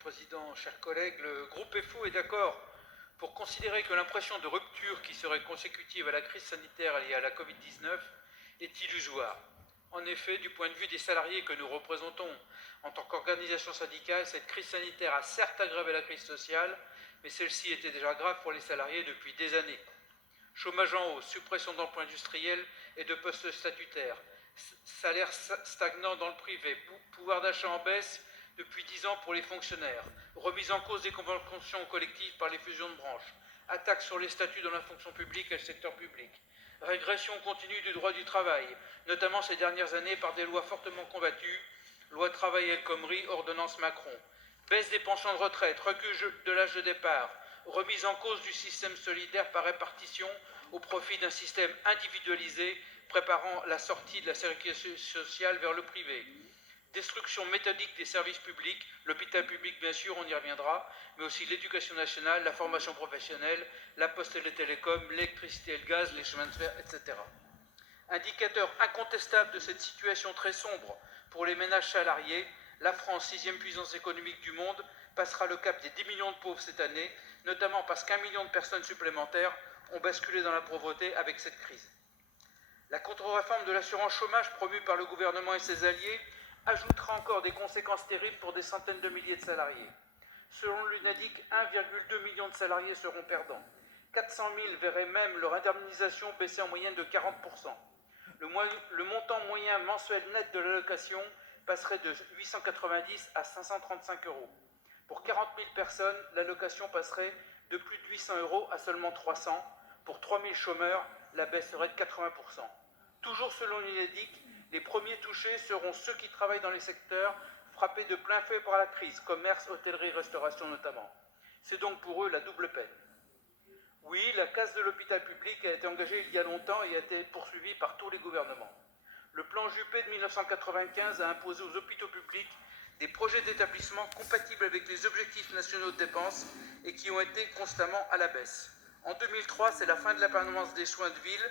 Président, chers collègues, le groupe FO est d'accord pour considérer que l'impression de rupture qui serait consécutive à la crise sanitaire liée à la Covid-19 est illusoire. En effet, du point de vue des salariés que nous représentons en tant qu'organisation syndicale, cette crise sanitaire a certes aggravé la crise sociale, mais celle-ci était déjà grave pour les salariés depuis des années. Chômage en hausse, suppression d'emplois industriels et de postes statutaires, salaires stagnants dans le privé, pouvoir d'achat en baisse depuis 10 ans pour les fonctionnaires, remise en cause des conventions collectives par les fusions de branches, attaques sur les statuts dans la fonction publique et le secteur public, régression continue du droit du travail, notamment ces dernières années par des lois fortement combattues, loi travail El Khomri, ordonnance Macron, baisse des pensions de retraite, recul de l'âge de départ, remise en cause du système solidaire par répartition au profit d'un système individualisé préparant la sortie de la sécurité sociale vers le privé. Destruction méthodique des services publics, l'hôpital public bien sûr, on y reviendra, mais aussi l'éducation nationale, la formation professionnelle, la poste et les télécoms, l'électricité et le gaz, les chemins de fer, etc. Indicateur incontestable de cette situation très sombre pour les ménages salariés, la France, 6e puissance économique du monde, passera le cap des 10 millions de pauvres cette année, notamment parce qu'1 million de personnes supplémentaires ont basculé dans la pauvreté avec cette crise. La contre-réforme de l'assurance chômage promue par le gouvernement et ses alliés ajoutera encore des conséquences terribles pour des centaines de milliers de salariés. Selon l'UNADIC, 1,2 million de salariés seront perdants. 400 000 verraient même leur indemnisation baisser en moyenne de 40%. Le montant moyen mensuel net de l'allocation passerait de 890 à 535 euros. Pour 40 000 personnes, l'allocation passerait de plus de 800 euros à seulement 300. Pour 3 000 chômeurs, la baisse serait de 80%. Toujours selon l'UNEDIC, les premiers touchés seront ceux qui travaillent dans les secteurs frappés de plein fouet par la crise, commerce, hôtellerie, restauration notamment. C'est donc pour eux la double peine. Oui, la casse de l'hôpital public a été engagée il y a longtemps et a été poursuivie par tous les gouvernements. Le plan Juppé de 1995 a imposé aux hôpitaux publics des projets d'établissement compatibles avec les objectifs nationaux de dépenses et qui ont été constamment à la baisse. En 2003, c'est la fin de la permanence des soins de ville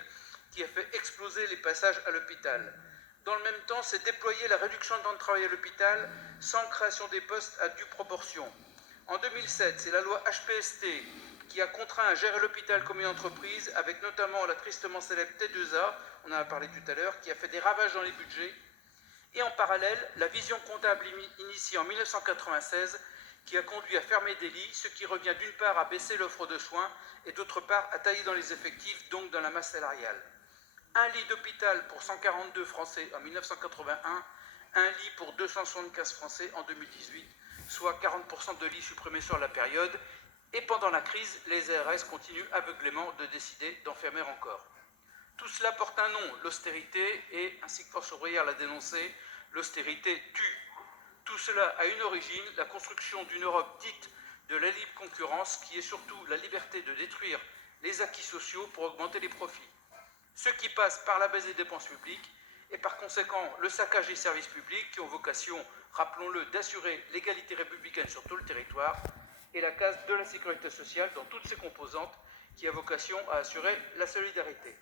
qui a fait exploser les passages à l'hôpital. Dans le même temps, c'est déployer la réduction de temps de travail à l'hôpital sans création des postes à due proportion. En 2007, c'est la loi HPST qui a contraint à gérer l'hôpital comme une entreprise, avec notamment la tristement célèbre T2A, on en a parlé tout à l'heure, qui a fait des ravages dans les budgets. Et en parallèle, la vision comptable initiée en 1996, qui a conduit à fermer des lits, ce qui revient d'une part à baisser l'offre de soins et d'autre part à tailler dans les effectifs, donc dans la masse salariale. Un lit d'hôpital pour 142 Français en 1981, un lit pour 275 Français en 2018, soit 40% de lits supprimés sur la période. Et pendant la crise, les ARS continuent aveuglément de décider d'enfermer encore. Tout cela porte un nom, l'austérité, et, ainsi que Force ouvrière l'a dénoncé, l'austérité tue. Tout cela a une origine, la construction d'une Europe dite de la libre concurrence, qui est surtout la liberté de détruire les acquis sociaux pour augmenter les profits. Ce qui passe par la baisse des dépenses publiques et par conséquent le saccage des services publics qui ont vocation, rappelons-le, d'assurer l'égalité républicaine sur tout le territoire et la casse de la sécurité sociale dans toutes ses composantes qui a vocation à assurer la solidarité.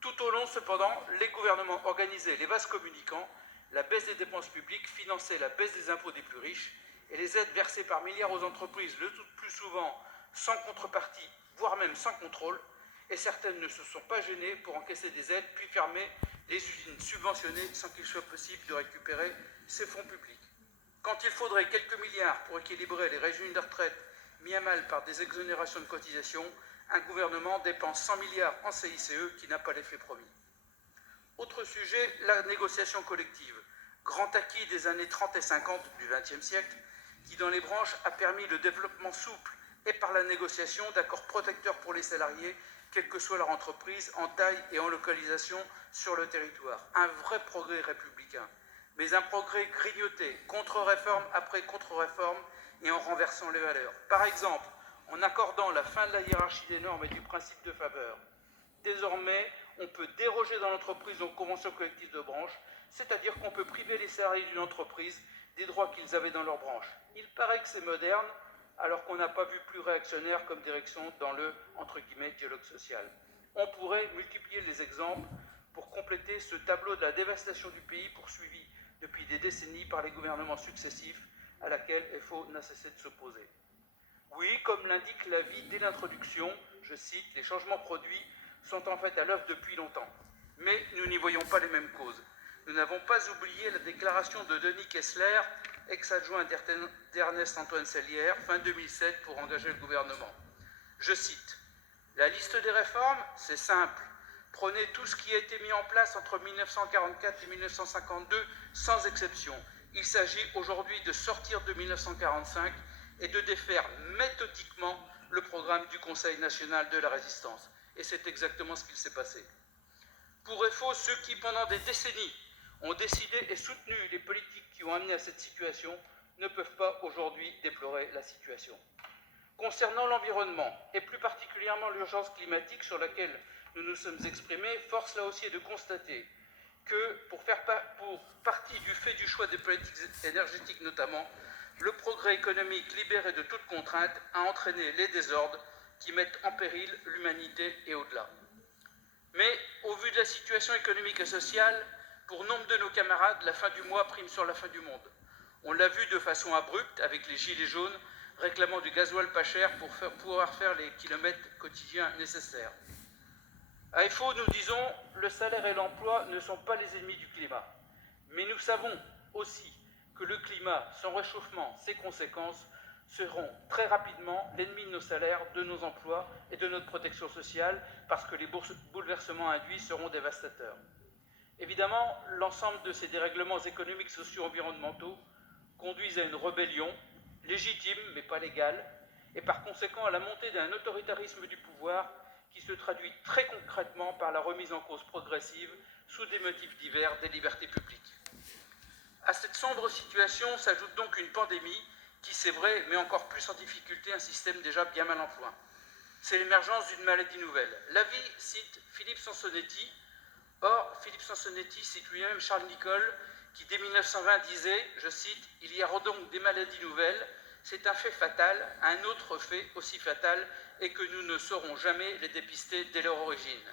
Tout au long, cependant, les gouvernements organisaient les vases communicants, la baisse des dépenses publiques finançait la baisse des impôts des plus riches et les aides versées par milliards aux entreprises, le tout plus souvent sans contrepartie, voire même sans contrôle, et certaines ne se sont pas gênées pour encaisser des aides puis fermer les usines subventionnées sans qu'il soit possible de récupérer ces fonds publics. Quand il faudrait quelques milliards pour équilibrer les régimes de retraite mis à mal par des exonérations de cotisations, un gouvernement dépense 100 milliards en CICE qui n'a pas l'effet promis. Autre sujet, la négociation collective, grand acquis des années 30 et 50 du XXe siècle, qui dans les branches a permis le développement souple et par la négociation d'accords protecteurs pour les salariés, quelle que soit leur entreprise, en taille et en localisation sur le territoire. Un vrai progrès républicain, mais un progrès grignoté, contre-réforme après contre-réforme et en renversant les valeurs. Par exemple, en accordant la fin de la hiérarchie des normes et du principe de faveur. Désormais, on peut déroger dans l'entreprise aux conventions collectives de branche, c'est-à-dire qu'on peut priver les salariés d'une entreprise des droits qu'ils avaient dans leur branche. Il paraît que c'est moderne, alors qu'on n'a pas vu plus réactionnaire comme direction dans le, entre guillemets, dialogue social. On pourrait multiplier les exemples pour compléter ce tableau de la dévastation du pays poursuivi depuis des décennies par les gouvernements successifs, à laquelle FO n'a cessé de s'opposer. Oui, comme l'indique l'avis dès l'introduction, je cite, « Les changements produits sont en fait à l'œuvre depuis longtemps. Mais nous n'y voyons pas les mêmes causes. Nous n'avons pas oublié la déclaration de Denis Kessler, ex-adjoint d'Ernest Antoine Salière, fin 2007, pour engager le gouvernement. Je cite, « La liste des réformes, c'est simple. Prenez tout ce qui a été mis en place entre 1944 et 1952, sans exception. Il s'agit aujourd'hui de sortir de 1945 et de défaire méthodiquement le programme du Conseil national de la résistance. » Et c'est exactement ce qu'il s'est passé. Pour FO, ceux qui, pendant des décennies, ont décidé et soutenu les politiques qui ont amené à cette situation ne peuvent pas aujourd'hui déplorer la situation. Concernant l'environnement, et plus particulièrement l'urgence climatique sur laquelle nous nous sommes exprimés, force là aussi est de constater que, pour partie du fait du choix des politiques énergétiques notamment, le progrès économique libéré de toute contrainte a entraîné les désordres qui mettent en péril l'humanité et au-delà. Mais, au vu de la situation économique et sociale, pour nombre de nos camarades, la fin du mois prime sur la fin du monde. On l'a vu de façon abrupte avec les gilets jaunes réclamant du gasoil pas cher pour pouvoir faire les kilomètres quotidiens nécessaires. À FO, nous disons, le salaire et l'emploi ne sont pas les ennemis du climat. Mais nous savons aussi que le climat, son réchauffement, ses conséquences, seront très rapidement l'ennemi de nos salaires, de nos emplois et de notre protection sociale, parce que les bouleversements induits seront dévastateurs. Évidemment, l'ensemble de ces dérèglements économiques, sociaux, environnementaux conduisent à une rébellion, légitime mais pas légale, et par conséquent à la montée d'un autoritarisme du pouvoir qui se traduit très concrètement par la remise en cause progressive, sous des motifs divers, des libertés publiques. À cette sombre situation s'ajoute donc une pandémie qui, c'est vrai, met encore plus en difficulté un système déjà bien mal en point. C'est l'émergence d'une maladie nouvelle. L'avis cite Philippe Sansonetti. Or, Philippe Sansonetti cite lui-même Charles Nicolle, qui dès 1920 disait, je cite, « Il y a donc des maladies nouvelles, c'est un fait fatal, un autre fait aussi fatal, et que nous ne saurons jamais les dépister dès leur origine. »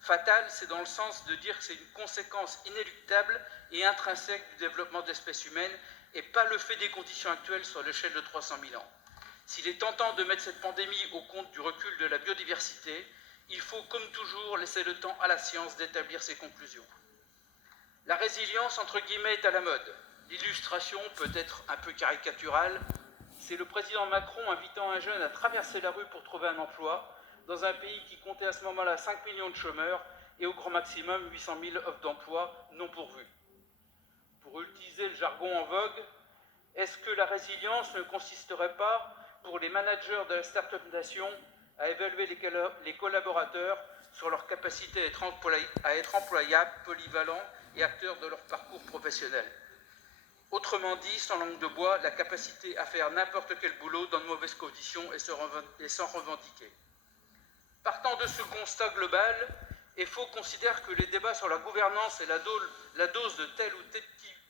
Fatal, c'est dans le sens de dire que c'est une conséquence inéluctable et intrinsèque du développement de l'espèce humaine, et pas le fait des conditions actuelles sur l'échelle de 300 000 ans. S'il est tentant de mettre cette pandémie au compte du recul de la biodiversité, il faut, comme toujours, laisser le temps à la science d'établir ses conclusions. La résilience, entre guillemets, est à la mode. L'illustration peut être un peu caricaturale. C'est le président Macron invitant un jeune à traverser la rue pour trouver un emploi, dans un pays qui comptait à ce moment-là 5 millions de chômeurs et au grand maximum 800 000 offres d'emploi non pourvues. Pour utiliser le jargon en vogue, est-ce que la résilience ne consisterait pas, pour les managers de la Start-up Nation, à évaluer les collaborateurs sur leur capacité à être employables, polyvalents et acteurs de leur parcours professionnel? Autrement dit, sans langue de bois, la capacité à faire n'importe quel boulot dans de mauvaises conditions et sans revendiquer. Partant de ce constat global, FO considère que les débats sur la gouvernance et la dose de tel ou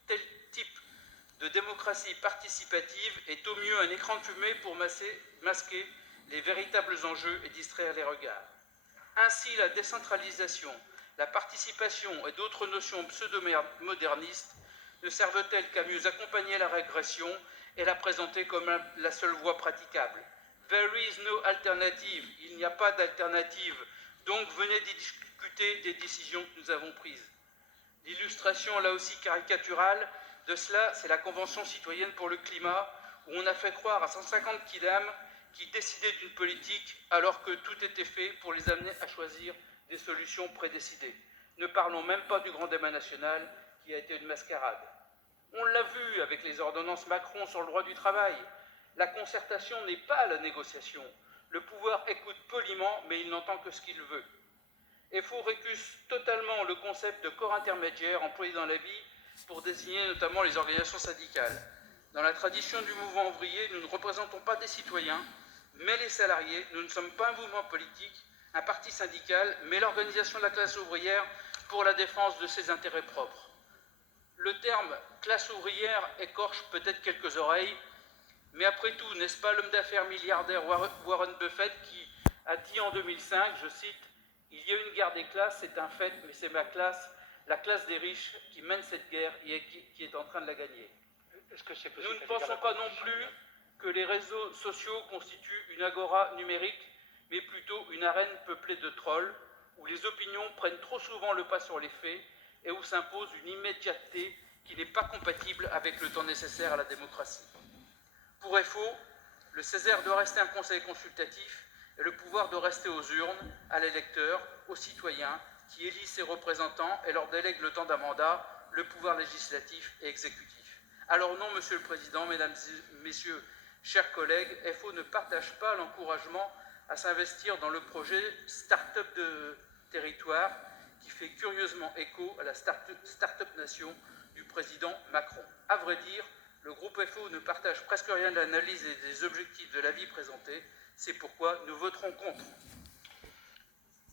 tel type de démocratie participative est au mieux un écran de fumée pour masquer les véritables enjeux et distraire les regards. Ainsi, la décentralisation, la participation et d'autres notions pseudo-modernistes ne servent-elles qu'à mieux accompagner la régression et la présenter comme la seule voie praticable. There is no alternative, il n'y a pas d'alternative, donc venez discuter des décisions que nous avons prises. L'illustration, là aussi caricaturale, de cela, c'est la Convention citoyenne pour le climat, où on a fait croire à 150 kidam qui décidaient d'une politique alors que tout était fait pour les amener à choisir des solutions prédécidées. Ne parlons même pas du grand débat national qui a été une mascarade. On l'a vu avec les ordonnances Macron sur le droit du travail. La concertation n'est pas la négociation. Le pouvoir écoute poliment, mais il n'entend que ce qu'il veut. FO récuse totalement le concept de corps intermédiaire employé dans la vie pour désigner notamment les organisations syndicales. Dans la tradition du mouvement ouvrier, nous ne représentons pas des citoyens, mais les salariés. Nous ne sommes pas un mouvement politique, un parti syndical, mais l'organisation de la classe ouvrière pour la défense de ses intérêts propres. Le terme classe ouvrière écorche peut-être quelques oreilles, mais après tout, n'est-ce pas l'homme d'affaires milliardaire Warren Buffett qui a dit en 2005, je cite, « Il y a une guerre des classes, c'est un fait, mais c'est ma classe, la classe des riches, qui mène cette guerre et qui est en train de la gagner. » Nous ne pensons pas non plus que les réseaux sociaux constituent une agora numérique, mais plutôt une arène peuplée de trolls, où les opinions prennent trop souvent le pas sur les faits et où s'impose une immédiateté qui n'est pas compatible avec le temps nécessaire à la démocratie. Pour EFO, le Césaire doit rester un conseil consultatif et le pouvoir doit rester aux urnes, à l'électeur, aux citoyens, qui élisent ses représentants et leur délèguent le temps d'un mandat, le pouvoir législatif et exécutif. Alors non, Monsieur le Président, Mesdames et Messieurs, chers collègues, EFO ne partage pas l'encouragement à s'investir dans le projet Start-up de territoire qui fait curieusement écho à la Start-up Nation du président Macron. À vrai dire, le groupe FO ne partage presque rien de l'analyse et des objectifs de l'avis présenté. C'est pourquoi nous voterons contre.